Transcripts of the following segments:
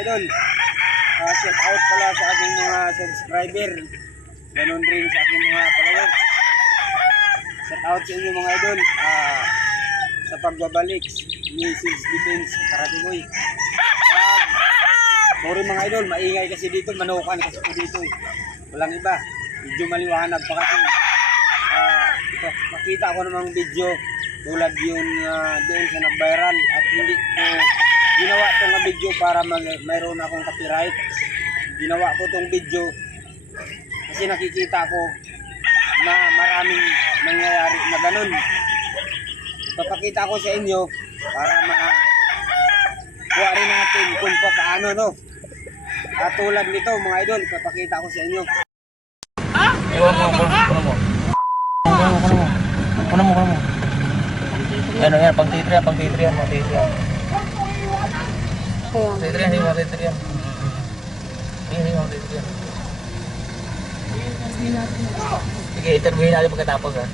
idol. Shout out pala sa aking mga subscriber. Ganon rin sa aking mga followers. Shout out sa inyo mga idol. Sa pagbabalik ni Sales Defense Karatiboy. Sorry mga idol, maingay kasi dito, manukan kasi po dito. Walang iba. Medyo maliwanag pa kasi. Ito, makita ko namang video tulad yung doon sa nag-viral at hindi ko ginawa itong video para mayroon akong copyright. Ginawa ko itong video kasi nakikita ko na maraming nangyayari na ganun. Papakita ko sa inyo para kuha rin natin kung paano, no? At tulad nito mga idol, papakita ko sa inyo. Kuno mo. Yan, pang titrian. Pang titrian, Sige, interviewin natin pagkatapos, ha?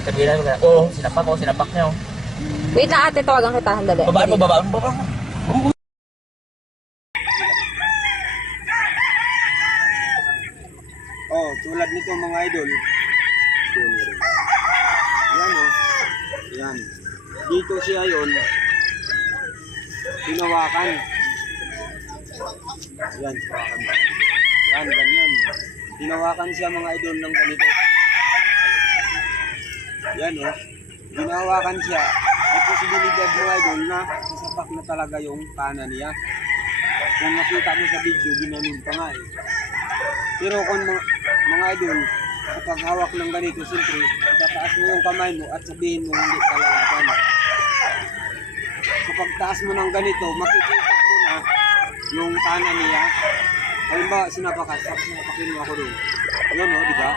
Interviewin natin pagkatapos. Oo, sinapak niya, oh. Wait lang ate, tawagan kita. Handali. Babaan. Tulad nito mga idol. Yan o. Yan. Dito siya yun. Hinawakan. Yan, hawakan. Yan, ganyan. Hinawakan siya mga idol ng ganito. Yan o. Hinawakan siya. May posibilidad mga idol na sasapak na talaga yung kanan niya. Kung nakita mo sa video, ginanin pa nga eh. Pero kung mga idol, sa paghawak ng ganito, siyempre, itataas mo yung kamay mo at sabihin mo hindi kalalaban. Sa pagtaas mo ng ganito, makikita mo na yung kanan niya. Halimbawa, sinapakin mo ako doon. Yun o, di ba?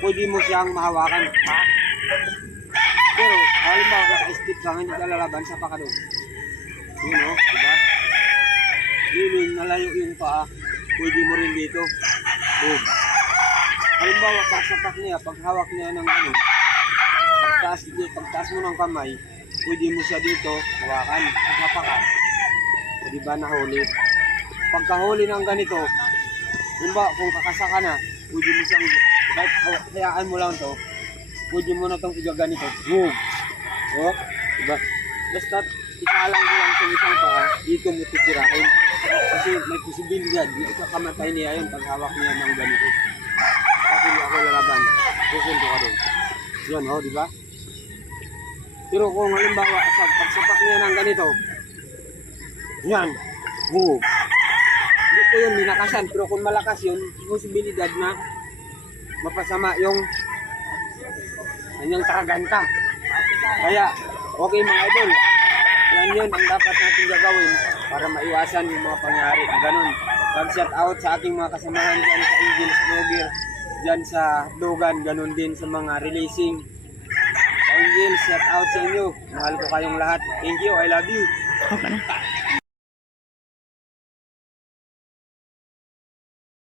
Pwede mo siyang mahawakan. Pero, halimbawa, naka-step ka, hindi kalalaban, sapa ka doon. Yun o, di ba? Yun, nalayo yung paa. Pwede mo rin dito. Boom. Halimbawa, pagsapak niya, paghawak niya ng ano, pagtaas mo ng kamay, pwede mo siya dito, hawakan, pagsapakan. Di ba nahuli? Pagkahuli ng ganito, halimbawa, kung kakasaka na, pwede mo siyang, kahit hayaan mo lang to, pwede mo na itong igaganito. Boom. O, diba? Basta, isalang mo lang itong isang paa, dito mo titirahin. Kasi may posibilidad, dito kakamatay niya yung paghawak niya ng ganito. Kasi hindi ako lalaban, pusunto ka doon. Yun, o, di ba? Pero kung halimbawa, pagsapak niya ng ganito, yan, boom. Hindi ko yun ninakasan, pero kung malakas yun, posibilidad na mapasama yung kanyang karaganta. Kaya, okay mga idol, yan yun ang dapat natin gagawin para maiwasan yung mga pangyari na ganun. Pag-shout out sa aking mga kasamahan dyan sa Angels Vlogger, dyan sa Dogan, ganun din sa mga releasing. Sa Angels, shout out sa inyo. Mahal ko kayong lahat. Thank you, I love you. Okay na.